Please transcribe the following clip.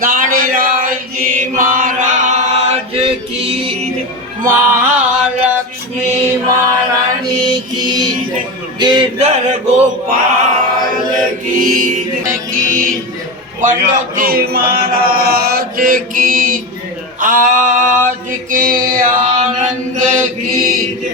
दानीलाल जी महाराज की, महालक्ष्मी महारानी की, गिरधर गोपाल की, पंडित जी महाराज की, आज के आनंद की,